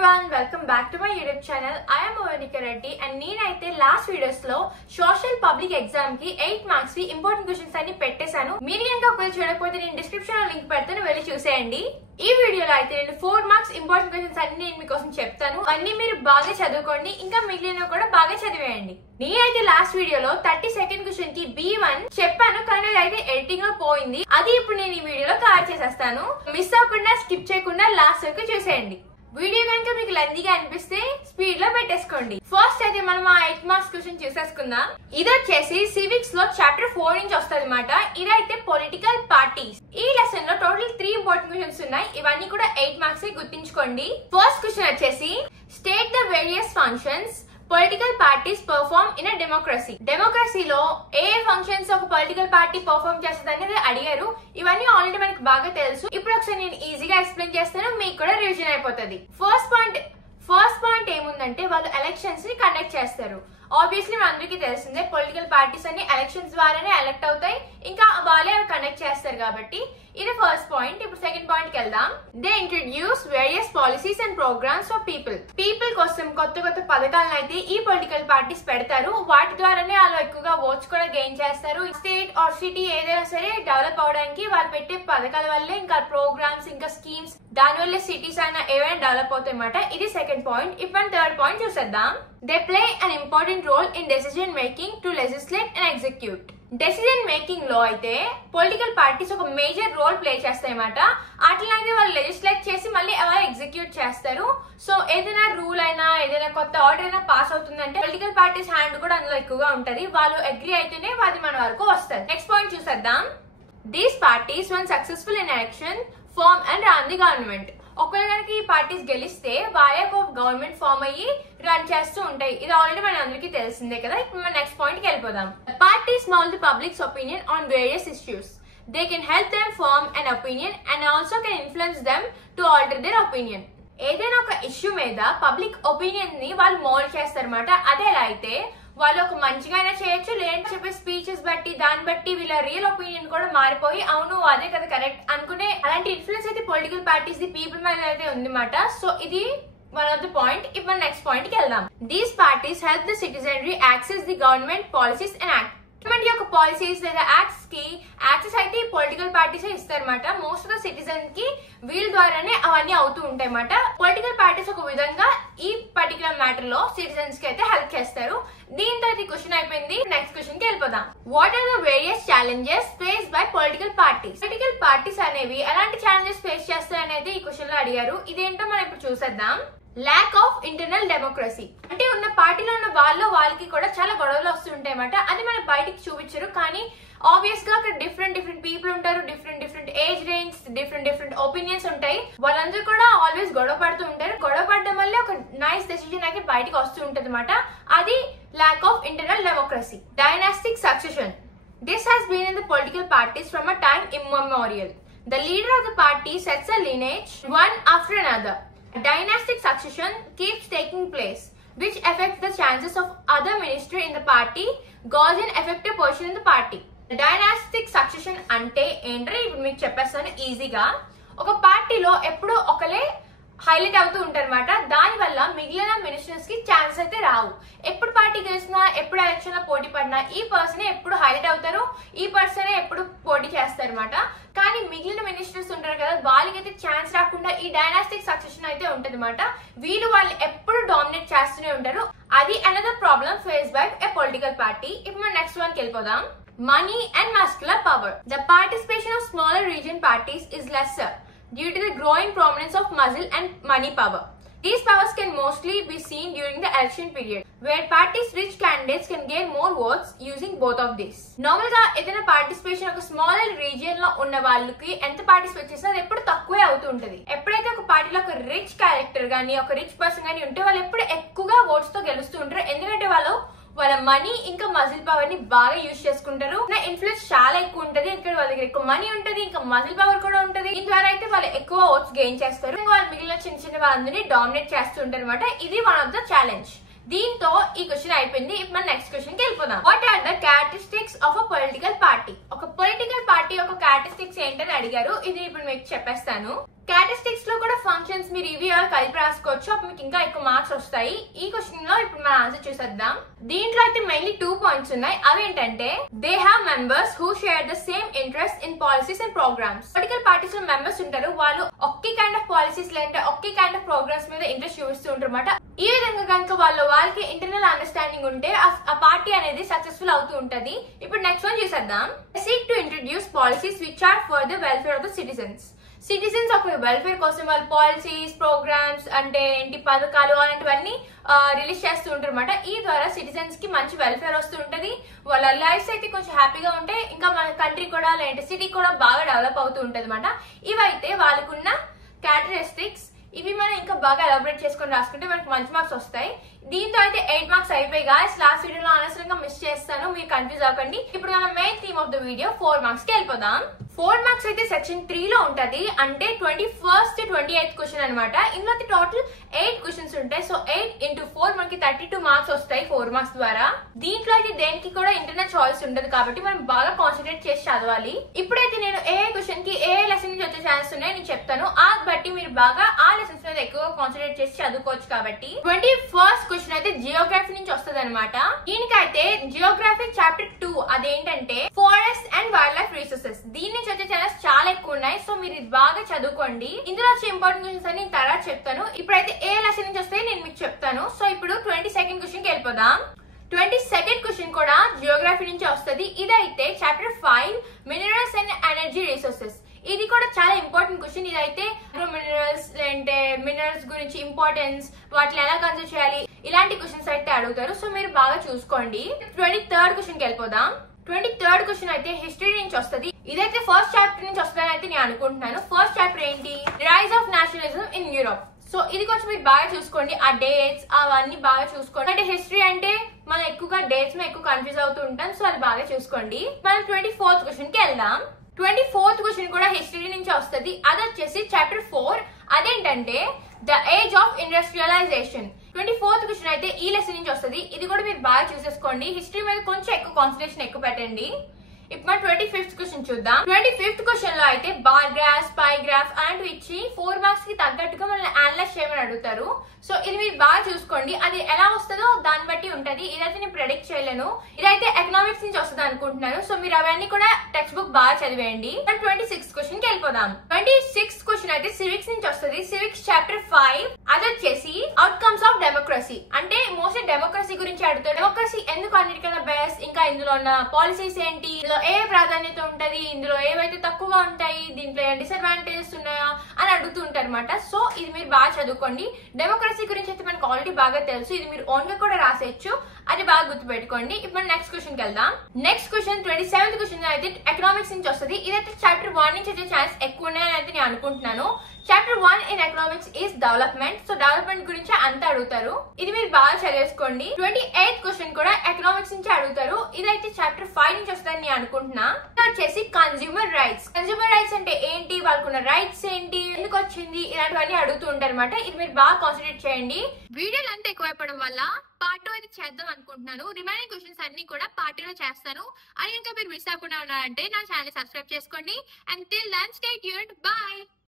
everyone, welcome back to my YouTube channel. I am Monika Reddy and నేనైతే last videos లో social public exam కి 8 marks వి important questions అన్ని పెట్టేశాను. మీరు గనుక ఒకవేళ చూడకపోతే నేను డిస్క్రిప్షన్ లో లింక్ పెడతాను, వెళ్ళి చూసేయండి. ఈ వీడియోలో అయితే నేను 4 మార్క్స్ ఇంపార్టెంట్ క్వశ్చన్స్ అన్ని నేను మీకోసం చెప్తాను. అన్ని మీరు బాగా చదువుకోండి, ఇంకా మిగిలినవి కూడా బాగా చదివేయండి. నేనైతే లాస్ట్ వీడియోలో 32nd క్వశ్చన్ కి B1 చెప్పాను, కానీ అయితే ఎడిటింగ్ లో పోయింది. అది ఇప్పుడు నేను ఈ వీడియోలో కవర్ చేసేస్తాను. మిస్ అవ్వకుండా, స్కిప్ చేయకుండా లాస్ట్ వరకు చూసేయండి. వీడియో కనుక మీకు లెంతీగా అనిపిస్తే స్పీడ్ లో పెట్టేసుకోండి. ఫస్ట్ అయితే మనం ఆ 8 మార్క్స్ క్వశ్చన్ చూసేసుకుందాం. ఇది వచ్చేసి సివిక్స్ లో చాప్టర్ 4 నుంచి వస్తుంది అనమాట. ఇదైతే పొలిటికల్ పార్టీస్. ఈ లెసన్ లో టోటల్ 3 ఇంపార్టెంట్ క్వశ్చన్స్ ఉన్నాయి. ఇవన్నీ కూడా 8 మార్క్స్ గుర్తుంచుకోండి. ఫస్ట్ క్వశ్చన్ వచ్చేసి state the various functions political parties perform in a democracy. డెమోక్రసీలో ఏ ఫంక్షన్స్ ఒక పొలిటికల్ పార్టీ పర్ఫార్మ్ చేస్తుంది అనేది అడిగారు. ఇవన్నీ ఆల్రెడీ మనకి బాగా తెలుసు. ఇప్పుడు ఒకసారి నేను ఈజీగా ఎక్స్ప్లెయిన్ చేస్తాను, మీకు కూడా రివిజన్ అయిపోతుంది. ఫస్ట్ పాయింట్ ఏముందంటే వాళ్ళు ఎలక్షన్స్ ని కండక్ట్ చేస్తారు. ఆబ్వియస్లీ మన అందరికీ తెలిసిందే, పొలిటికల్ పార్టీస్ అన్ని ఎలక్షన్స్ ద్వారానే ఎలక్ట్ అవుతాయి, ఇంకా వాళ్ళే కండక్ట్ చేస్తారు కాబట్టి ఇది ఫస్ట్ పాయింట్. ఇప్పుడు సెకండ్ పాయింట్ కి వెళ్దాం. They introduce various policies and programs for people కోసం కొత్త పథకాలను అయితే ఈ పొలిటికల్ పార్టీస్ పెడతారు. వాటి ద్వారానే వాళ్ళు ఎక్కువగా ఓట్స్ కూడా గెయిన్ చేస్తారు. స్టేట్ ఆర్ సిటీ ఏదైనా సరే డెవలప్ అవడానికి వాళ్ళు పెట్టే పథకాల వల్లే, ఇంకా ప్రోగ్రామ్స్, ఇంకా స్కీమ్స్, దాని వల్లే సిటీస్ అయినా ఏవైనా డెవలప్ అవుతాయి అన్నమాట. ఇది సెకండ్ పాయింట్. ఇప్పుడు థర్డ్ పాయింట్ చూసేద్దాం. They play an important role in decision making to legislate and execute. Decision making లో అయితే పొలిటికల్ పార్టీస్ ఒక మేజర్ రోల్ ప్లే చేస్తాయి అన్నమాట. అట్లయితే వాళ్ళు లెజిస్లేట్ చేసి మళ్ళీ ఎవరు ఎగ్జిక్యూట్ చేస్తారు. సో ఏదైనా రూల్ అయినా, ఏదైనా కొత్త ఆర్డర్ అయినా పాస్ అవుతుందంటే పొలిటికల్ పార్టీస్ హ్యాండ్ కూడా అందులో ఎక్కువగా ఉంటది. వాళ్ళు అగ్రి అయితేనే అది మన వరకు వస్తుంది. నెక్స్ట్ పాయింట్ చూసేద్దాం. These parties won successful in election form and run the government. ఒకవేళ ఈ పార్టీస్ గెలిస్తే వాళ్ళే ఒక గవర్నమెంట్ ఫార్మ్ అయ్యి రన్ చేస్తూ ఉంటాయి. ఇది ఆల్రెడీ మన అందరికీ తెలిసిందే కదా. ఇప్పుడు మన నెక్స్ట్ పాయింట్ కి వెళ్ళిపోదాం. Parties mould the public's opinion on various issues. They can help them form an opinion and also can influence them to alter their opinion. ఏదైనా ఒక ఇష్యూ మీద పబ్లిక్ ఒపీనియన్ ని వాళ్ళు మౌల్డ్ చేస్తారన్నమాట. అదే ఎలా అయితే వాళ్ళు ఒక మంచిగా అయినా చేయొచ్చు, లేదంటే చెప్పే స్పీచెస్ బట్టి, దాన్ని బట్టి వీళ్ళ రియల్ ఒపీనియన్ కూడా మారిపోయి అవును అదే కదా కరెక్ట్ అనుకునే అలాంటి ఇన్ఫ్లుయెన్స్ అయితే పొలిటికల్ పార్టీస్ ది పీపుల్ మీద అయితే ఉందన్నమాట. సో ఇది వన్ ఆఫ్ ద పాయింట్. ఇప్పుడు నెక్స్ట్ పాయింట్ కి వెళ్దాం. These parties help the citizenry access the government policies and act. Government యొక్క పాలసీస్ లేదా యాక్ట్స్ కి యాక్సెస్ అయితే పొలిటికల్ పార్టీస్ ఇస్తారన్నమాట. మోస్ట్ ఆఫ్ ద సిటిజన్ కి వీళ్ళ ద్వారానే అవన్నీ అవుతూ ఉంటాయి అన్నమాట. పొలిటికల్ పార్టీస్ ఒక విధంగా ఈ పర్టికులర్ మ్యాటర్ లో సిటిజన్స్ కి అయితే హెల్ప్ చేస్తారు. దీంతో ఇది క్వశ్చన్ అయిపోయింది. నెక్స్ట్ క్వశ్చన్ కి వెళ్ళిపోదాం. What are the various challenges face by political parties? Political parties అనేవి ఎలాంటి ఛాలెంజెస్ ఫేస్ చేస్తాయి అనేది ఈ క్వశ్చన్ లో అడిగారు. ఇదేంటో మనం ఇప్పుడు చూసేద్దాం. Lack of internal democracy. అంటే ఉన్న పార్టీలో ఉన్న వాళ్ళకి కూడా చాలా గొడవలు వస్తుంటాయి అన్నమాట. అది మనం బయటికి చూపించరు, కానీ ఆబ్వియస్ గా అక్కడ డిఫరెంట్ పీపుల్ ఉంటారు, different age range, different opinions ఉంటాయి. వాళ్ళందరూ కూడా ఆల్వేస్ గొడవ పడుతూ ఉంటారు. గొడవ పడడం వల్ల ఒక నైస్ డెసిజన్ అయితే బయటకు వస్తూ ఉంటది అన్నమాట. అది lack of internal democracy. Dynastic succession. This has been in the political parties from a time immemorial. The leader of the party sets a lineage one after another. Dynastic succession keeps taking place, which affects the chances of other minister in the party goes in effective position in the party. Dynastic succession అంటే ఏంటంటే ఇప్పుడు మీకు చెప్పేస్తాను ఈజీగా. ఒక పార్టీలో ఎప్పుడు ఒకలే highlight అవుతూ ఉంటారన్నమాట. దాని వల్ల మిగిలిన మినిస్టర్స్ కి ఛాన్స్ అయితే రావు. ఎప్పుడు పార్టీ గెలిచినా, ఎప్పుడు ఎలక్షన్ లో పోటీ పడినా ఈ పర్సనే ఎప్పుడు హైలైట్ అవుతారు, ఈ పర్సనే ఎప్పుడు పోటీ చేస్తారు అనమాట. కానీ మిగిలిన మినిస్టర్స్ ఉంటారు కదా, వాళ్ళకైతే ఛాన్స్ రాకుండా ఈ డైనాస్టిక్ సక్సెషన్ అయితే ఉంటది అనమాట. వాళ్ళు ఎప్పుడు డామినేట్ చేస్తూనే ఉంటారు. అది another problem face by a political party. ఇప్పుడు మనం నెక్స్ట్ వన్ కి వెళ్ళిపోదాం. Money and muscular power. The participation of smaller region parties is lesser due to the growing prominence of muscle and money power. These powers can mostly be seen during the election period, where parties rich candidates can gain more votes using both of these. Normal గా ఏదైనా participation ఒక smaller region లో ఉన్న వాళ్ళకి ఎంత participate చేసినా అది ఎప్పుడు తక్కువే అవుతూ ఉంటది. ఎప్పుడైతే ఒక పార్టీలో ఒక రిచ్ క్యారెక్టర్ గానీ, ఒక రిచ్ పర్సన్ గానీ ఉంటే వాళ్ళు ఎప్పుడు ఎక్కువగా ఓట్స్ తో గెలుస్తూ ఉంటారు. ఎందుకంటే వాళ్ళ మనీ ఇంకా మజిల్ పవర్ ని బాగా యూజ్ చేసుకుంటారు. నా ఇన్ఫ్లుయెన్స్ చాలా ఎక్కువ ఉంటది. ఇక్కడ వాళ్ళ దగ్గర ఎక్కువ మనీ ఉంటది, ఇంకా మజిల్ పవర్ కూడా ఉంటది. దీని ద్వారా అయితే వాళ్ళు ఎక్కువ ఓట్స్ గెయిన్ చేస్తారు. వాళ్ళు మిగిలిన చిన్న వాళ్ళందరినీ డామినేట్ చేస్తూ ఉంటారు అనమాట. ఇది వన్ ఆఫ్ ద ఛాలెంజ్. దీంతో ఈ క్వశ్చన్ అయిపోయింది. ఇప్పుడు మన నెక్స్ట్ క్వశ్చన్ కి వెళ్ళిపోదాం. What are the characteristics of a political party? ఒక పొలిటికల్ పార్టీ యొక్క క్యారెక్టరిస్టిక్స్ ఏంటని అడిగారు. ఇది ఇప్పుడు మీకు చెప్పేస్తాను. స్టాటిస్టిక్స్ లో కూడా ఫంక్షన్స్ మీరు ఇవి కలిపి రాసుకోవచ్చు, అప్పుడు మీకు ఇంకా ఎక్కువ మార్క్స్ వస్తాయి. ఈ క్వశ్చన్ లో ఇప్పుడు మన ఆన్సర్ చూసేద్దాం. దీంట్లో అయితే మెయిన్లీ 2 పాయింట్స్ ఉన్నాయి. అవి ఏంటంటే they have members who share the same interest in policies and programs. Political parties లో మెంబర్స్ ఉంటారు, వాళ్ళు ఒకే కైండ్ ఆఫ్ పాలసీస్ లేదంటే ఒకే కైండ్ ఆఫ్ ప్రోగ్రామ్స్ మీద ఇంట్రెస్ట్ చూపిస్తూ ఉంటారన్నమాట. ఈ విధంగా కనుక వాళ్ళకి ఇంటర్నల్ అండర్స్టాండింగ్ ఉంటే ఆ పార్టీ అనేది సక్సెస్ఫుల్ అవుతూ ఉంటది. ఇప్పుడు నెక్స్ట్ వన్ చూసేద్దాం. Seek to introduce policies which are for the welfare of the citizens. Citizens ఒక వెల్ఫేర్ కోసం వాళ్ళ పాలసీస్, ప్రోగ్రామ్స్ అంటే ఏంటి పథకాలు అలాంటివన్నీ రిలీజ్ చేస్తూ ఉంటారు అనమాట. ఈ ద్వారా సిటిజన్స్ కి మంచి వెల్ఫేర్ వస్తూ ఉంటది, వాళ్ళ లైఫ్స్ అయితే కొంచెం హ్యాపీగా ఉంటాయి, ఇంకా మన కంట్రీ కూడా లేదంటే సిటీ కూడా బాగా డెవలప్ అవుతూ ఉంటది అనమాట. ఇవైతే వాళ్ళకున్న క్యారెక్టరిస్టిక్స్. ఇవి మనం ఇంకా బాగా ఎలాబరేట్ చేసుకొని రాసుకుంటే మనకి మంచి మార్క్స్ వస్తాయి. దీంతో అయితే 8 మార్క్స్ అయిపోయి గాయస్. లాస్ట్ వీడియోలో అనవసరంగా మిస్ చేస్తాను, మీరు కన్ఫ్యూజ్ అవ్వకండి. ఇప్పుడు మనం main theme of the video 4 marks కి వెళ్ళిపోదాం. 4 మార్క్స్ అయితే సెక్షన్ 3 లో ఉంటది, అంటే 21st to 28th క్వశ్చన్ అనమాట. ఇందులో టోటల్ 8 క్వశ్చన్స్ ఉంటాయి. సో 8 into 4 మనకి 32 మార్క్స్ వస్తాయి 4 మార్క్స్ ద్వారా. దీంట్లో అయితే దేనికి కూడా ఇంటర్నల్ చాయిస్ ఉండదు కాబట్టి మనం బాగా కాన్సన్ట్రేట్ చేసి చదవాలి. ఇప్పుడైతే నేను ఏ క్వశ్చన్ కి ఏ లెసన్ నుంచి వచ్చే ఛాన్స్ ఉన్నాయో నేను చెప్తాను, ఆ బట్టి మీరు బాగా ఆ లెసన్స్ మీద ఎక్కువ కాన్సన్ట్రేట్ చేసి చదువుకోవచ్చు. కాబట్టి 21st క్వశ్చన్ అయితే జియోగ్రఫీ నుంచి వస్తుంది అనమాట. దీనికైతే జియోగ్రఫీ చాప్టర్ 2 అదేంటంటే forest and wild life resources. దీని నుంచి వచ్చే ఛానల్స్ చాలా ఎక్కువ ఉన్నాయి, సో మీరు ఇది బాగా చదువుకోండి. ఇందులో వచ్చే ఇంపార్టెంట్ క్వశ్చన్స్ అని తర్వాత చెప్తాను. ఇప్పుడైతే ఏ లెసన్ నుంచి వస్తాయి నేను మీకు చెప్తాను. సో ఇప్పుడు 22nd క్వశ్చన్ కి వెళ్ళిపోదాం. 22nd క్వశ్చన్ కూడా జియోగ్రఫీ నుంచి వస్తుంది. ఇదైతే chapter 5 minerals and energy resources. ఇది కూడా చాలా ఇంపార్టెంట్ క్వశ్చన్. ఇదైతే మినరల్స్ అంటే మినరల్స్ గురించి ఇంపార్టెన్స్, వాటిని ఎలా కన్సిడర్ చేయాలి, ఇలాంటి క్వశ్చన్స్ అయితే అడుగుతారు. సో మీరు బాగా చూసుకోండి. 23rd క్వశ్చన్ కి వెళ్ళిపోదాం. 23rd క్వశ్చన్ అయితే హిస్టరీ నుంచి వస్తుంది. ఇదైతే ఫస్ట్ చాప్టర్ నుంచి వస్తుందని అయితే నేను అనుకుంటున్నాను. ఫస్ట్ చాప్టర్ ఏంటి, rise of nationalism in Europe. So ఇది కొంచెం మీరు బాగా చూసుకోండి, ఆ డేట్స్ అవన్నీ బాగా చూసుకోండి. అంటే హిస్టరీ అంటే మనం ఎక్కువగా డేట్స్ మీద ఎక్కువ కన్ఫ్యూజ్ అవుతూ ఉంటాం, సో అది బాగా చూసుకోండి. మనం 24th క్వశ్చన్ కి వెళ్దాం. 24th క్వశ్చన్ కూడా హిస్టరీ నుంచి వస్తుంది. అది వచ్చేసి చాప్టర్ 4. అదేంటంటే the age of industrialization. 24th question అయితే ఈ లెసన్ నుంచి వస్తుంది. ఇది కూడా మీరు బాగా చూసేసుకోండి. హిస్టరీ మీద కొంచెం ఎక్కువ కాన్సన్ట్రేషన్ ఎక్కువ పెట్టండి. ఇప్పుడు 25th క్వశ్చన్ చూద్దాం. 25th క్వశ్చన్ లో అయితే బార్ గ్రాఫ్, స్పై గ్రాఫ్ అలాంటివి ఇచ్చి 4 మార్క్స్ కి తగ్గట్టుగా మనల్ని అనలైజ్ చేయమని అడుగుతారు. సో ఇది మీరు బాగా చూసుకోండి, అది ఎలా వస్తుందో దాన్ని బట్టి ఉంటది. ఇదైతే నేను ప్రెడిక్ట్ చేయలేను. ఇదైతే ఎకనామిక్స్ నుంచి వస్తుంది అనుకుంటున్నాను. సో మీరు అవన్నీ కూడా టెక్స్ట్ బుక్ బాగా చదివేయండి. 26th క్వశ్చన్ కి వెళ్ళిపోదాం. 26th క్వశ్చన్ అయితే సివిక్స్ నుంచి వస్తుంది. Civics chapter 5. అది వచ్చేసి అవుట్కమ్స్ ఆఫ్ డెమోక్రసీ. అంటే మోస్ట్లీ డెమోక్రసీ గురించి అడుగుతారు. డెమోక్రసీ ఎందుకు అన్నిటికన్నా బెస్ట్, ఇంకా ఇందులో ఉన్న పాలసీస్ ఏంటి, ఏ ప్రాధాన్యత ఉంటది, ఇందులో ఏవైతే తక్కువగా ఉంటాయి, దీంట్లో డిసడ్వాంటేజెస్ ఉన్నాయా అని అడుగుతూ ఉంటారు అనమాట. సో ఇది మీరు బాగా చదువుకోండి. డెమోక్రసీ గురించి అయితే మనకు ఆల్రెడీ బాగా తెలుసు, ఇది మీరు ఓన్ గా కూడా రాసేయచ్చు, అది బాగా గుర్తుపెట్టుకోండి. ఇప్పుడు నెక్స్ట్ క్వశ్చన్ కి వెళ్దాం. నెక్స్ట్ క్వశ్చన్ 27th క్వశ్చన్ అయితే ఎకనామిక్స్ నుంచి వస్తుంది. ఇదైతే చాప్టర్ 1 నుంచి వచ్చే ఛాన్స్ ఎక్కువ ఉన్నాయని అయితే నేను అనుకుంటున్నాను. Chapter 1 in economics is development. So development గురించి అంతా అడుగుతారు, ఇది మీరు బాగా చదివేసుకోండి. 28th క్వశ్చన్ కూడా ఎకనామిక్స్ నుంచి అడుగుతారు. ఇదైతే చాప్టర్ 5 నుంచి వస్తుందని నేను అనుకుంటున్నా. ఇది వచ్చేసి కన్స్యూమర్ రైట్స్. కన్స్యూమర్ రైట్స్ అంటే ఏంటి, వాళ్ళకున్న రైట్స్ ఏంటి, ఎందుకు వచ్చింది, ఇలాంటివన్నీ అడుగుతూ ఉంటారు అనమాట. ఇది మీరు బాగా కాన్సన్ట్రేట్ చేయండి. వీడియోలు అంతా ఎక్కువైపోవడం వల్ల పార్ట్ 2 అయితే చేద్దాం అనుకుంటున్నాను. రిమైనింగ్ క్వశ్చన్స్ అన్ని కూడా పార్ట్ 2 లో చేస్తాను. అది ఇంకా మీరు మిస్ అవ్వకుండా ఉన్నారంటే నా ఛానల్ సబ్స్క్రైబ్ చేసుకోండి. And till then stay tuned. By.